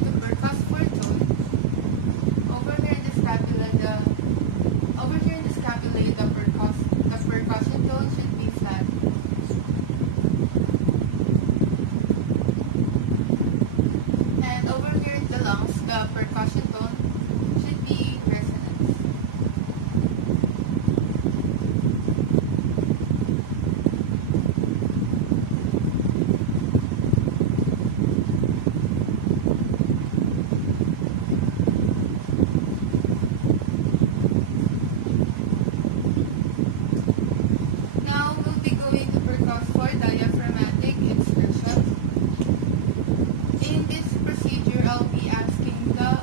going to percuss for tone, over here in the scapula, the percussion tone should be flat. And over here in the lungs, the percussion tone should be resonance. Now we'll be going to percuss for diaphragmatic insertion. In this procedure, I'll be asking the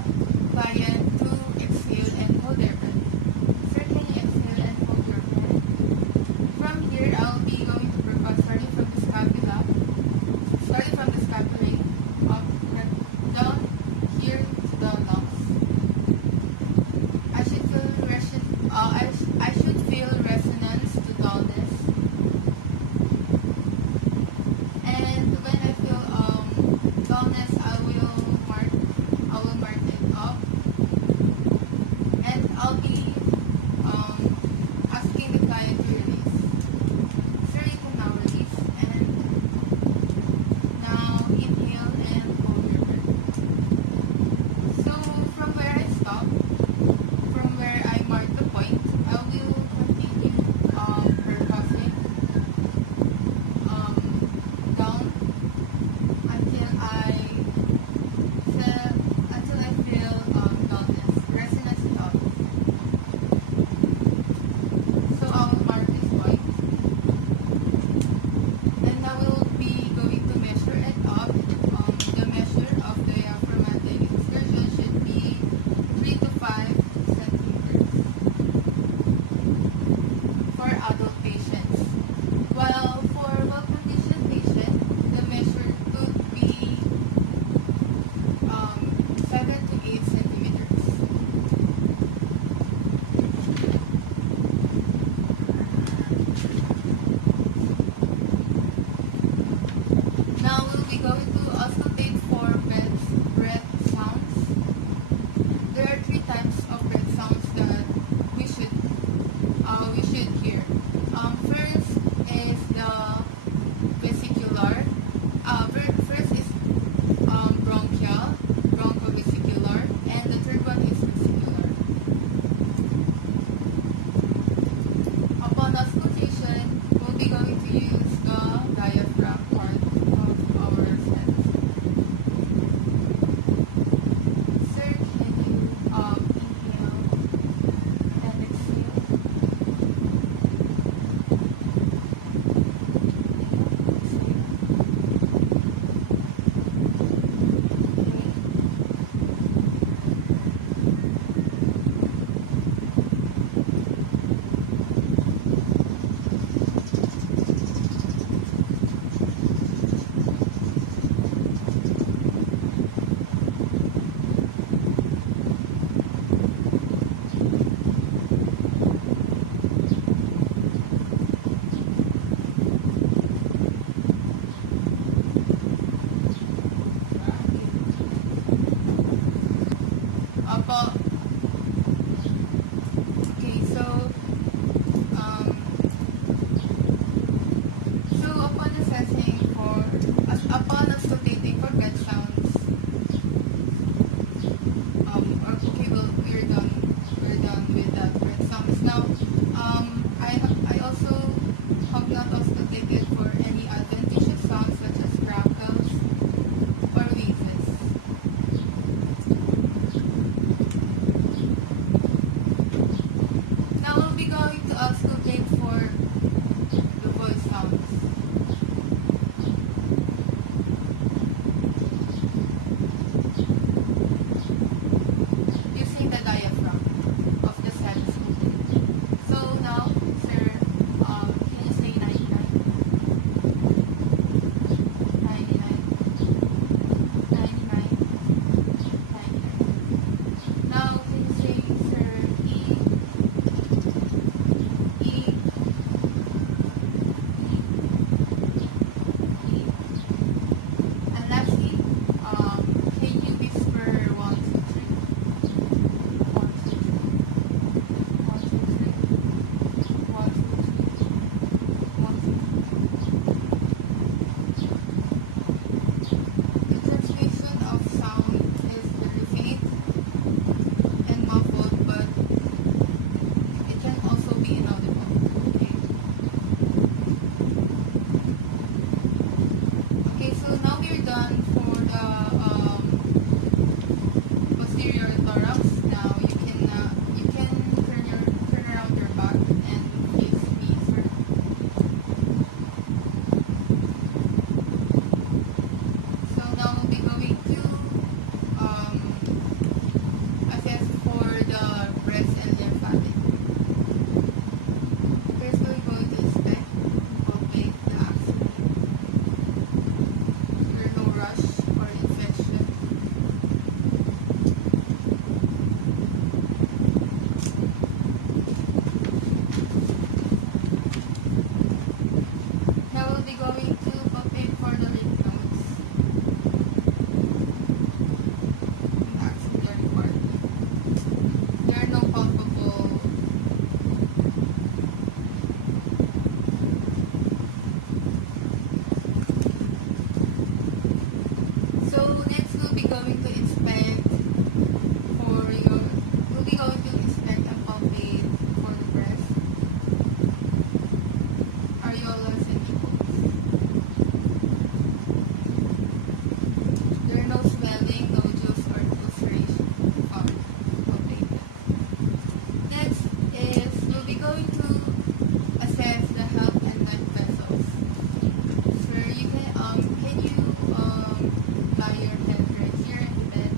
the posterior thorax. Now you can turn around your back and face me, sir. So now we'll be going to assess for the breast and lymphatic. First, we're going to inspect, palpate the axilla. There's no rush or infection. Now we'll be going to palpate for the lymph nodes in the axillary part. There are no palpable. So next we'll be going to inspect for your. We'll be going to inspect and palpate for the breast, areolas, and nipples. There are no swelling, nodules, or ulceration found palpated. Next is we'll be going to assess the health and blood vessels. Where you can you lie your head right here in the bed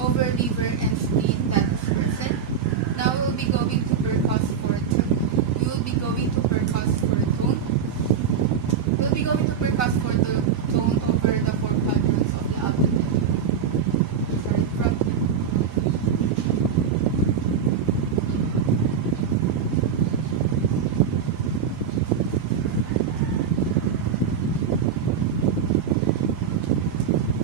over liver and spleen, that is person. Now we'll be going to percuss for we will be going to percuss for tone. We'll be going to percuss for the tone over the four quadrants of the abdomen. Sorry, from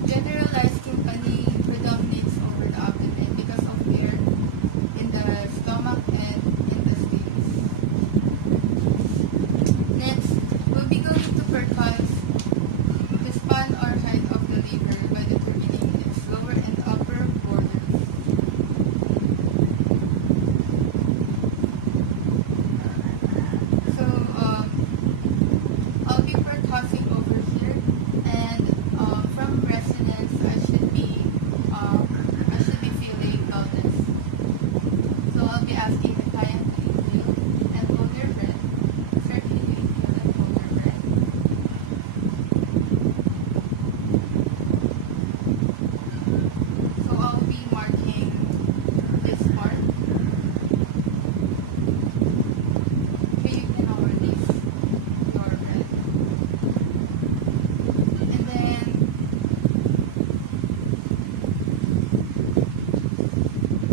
generalized tympani predominates over the abdomen because of air in the stomach and intestines. Next, we'll be going to percuss the span or height of the liver by determining its lower and upper borders. So, I'll be percussing over here, and from resonance, I should be feeling dullness. So I'll be asking the client to inhale and hold their breath. Sir, can you inhale and hold their breath? So I'll be marking this part. Okay, you can now release your breath. And then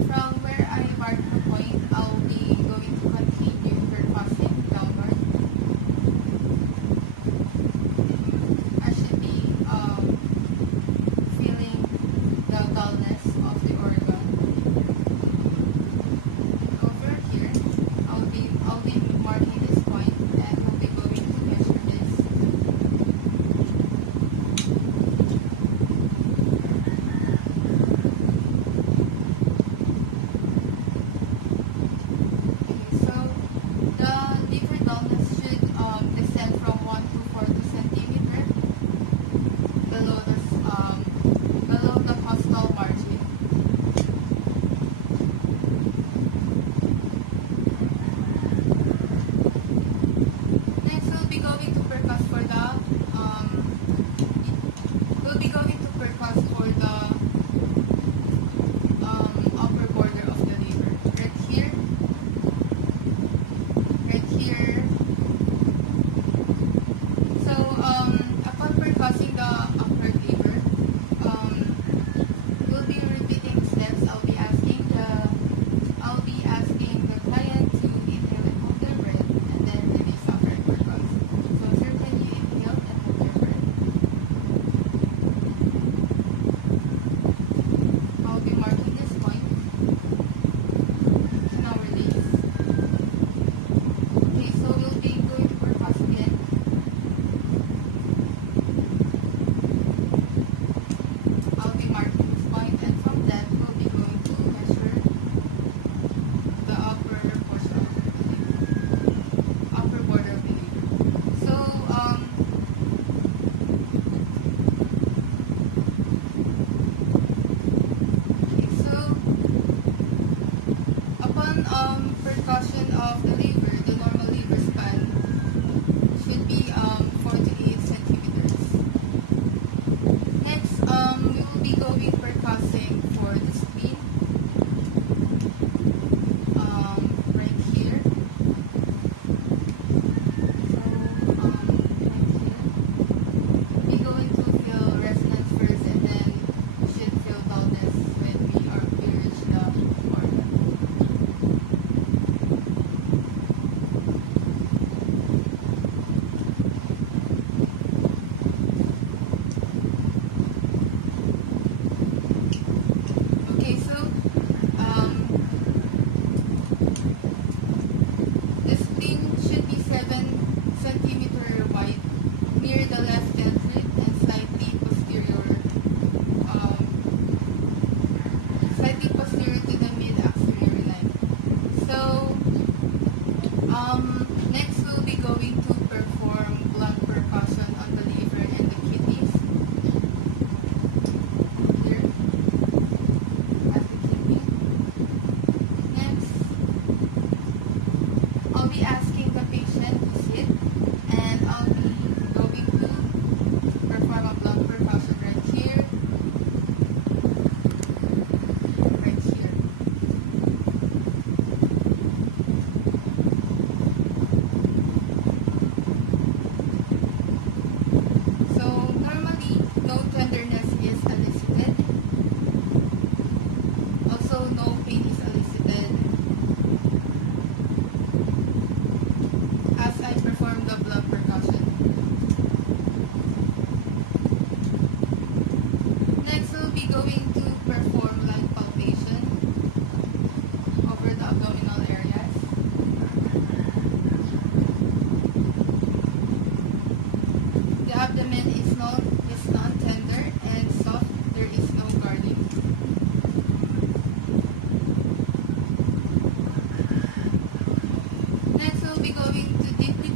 from where I marked the point, I'll be going to continue percussing downward. I should be feeling the dullness of the organ. Over here, I'll be marking this point, and we'll be going to measure this. Okay, so the liver dullness should descend from 1 to 40 centimeters below the costal margin. Next, we'll be going to percuss for the upper border of the liver. Right here. So upon percussing the upper liver, we'll be repeating steps. I'll be asking the client to inhale and hold their breath, and then release after I percuss. So sir, can you inhale and hold your breath? I'll be marking this point. So now release. Okay, so we'll be going to percuss again. I'll be marking this point, and from that we'll be going to measure the upper portion of the liver, upper border of the liver. So okay, so upon percussion of the liver, the normal liver span should be 4 to 8 centimeters. Next, we will be going percussing for the spleen. Right here. So, right here. We're going to feel resonance first, and then we should feel dullness when we reach the organ.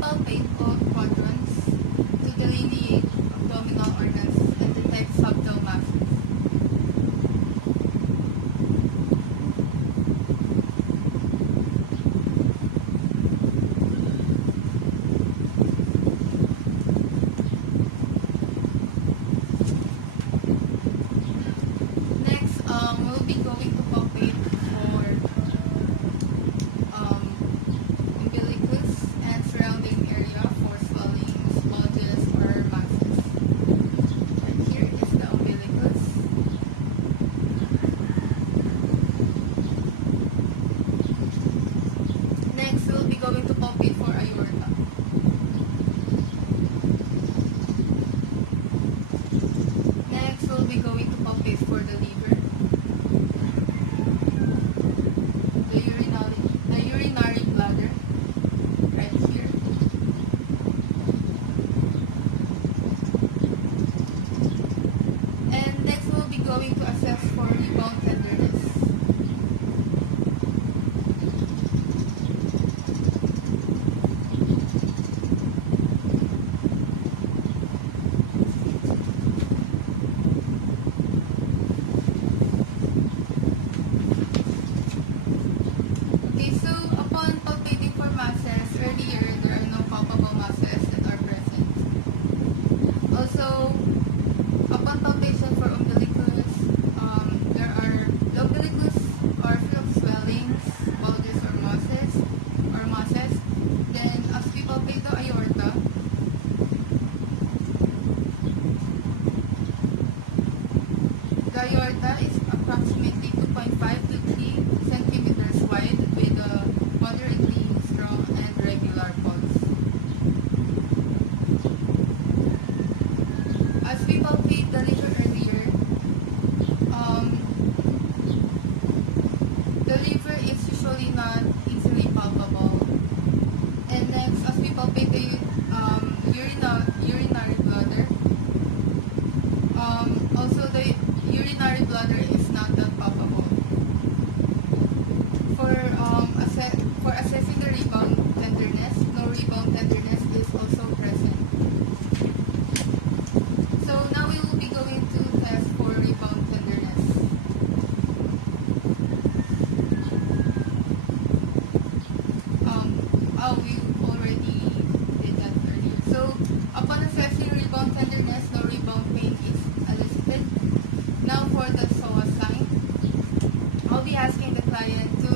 palpate all quadrants to delineate abdominal organs and detect subtle masses. Next, we'll be going to palpate for umbilicus and surrounding area for swellings, bulges, or masses. Right here is the umbilicus. Next, we'll be going to palpate for aorta. Next, we'll be going to palpate for the liver, the urinary bladder, right here. And next, we'll be going to assess for rebound tenderness. Okay, so upon palpating for masses, earlier there are no palpable masses that are present. Also, upon palpation for umbilicus, there are the umbilicus are free of swellings, bulges, or masses. Then, as we palpate the aorta, the aorta is approximately 2.5 to 3 centimeters wide with a moderately strong and regular pulse. As we palpate the liver earlier, the liver is usually not easily palpable. And next, as we palpate the urinary bladder, also the urinary bladder is not that palpable. For assessing the rebound tenderness, no rebound tenderness is also present. So now we will be going to test for rebound tenderness. We already did that earlier. So upon assessing rebound tenderness, no rebound pain is elicited. Now for the psoas sign, I'll be asking the client to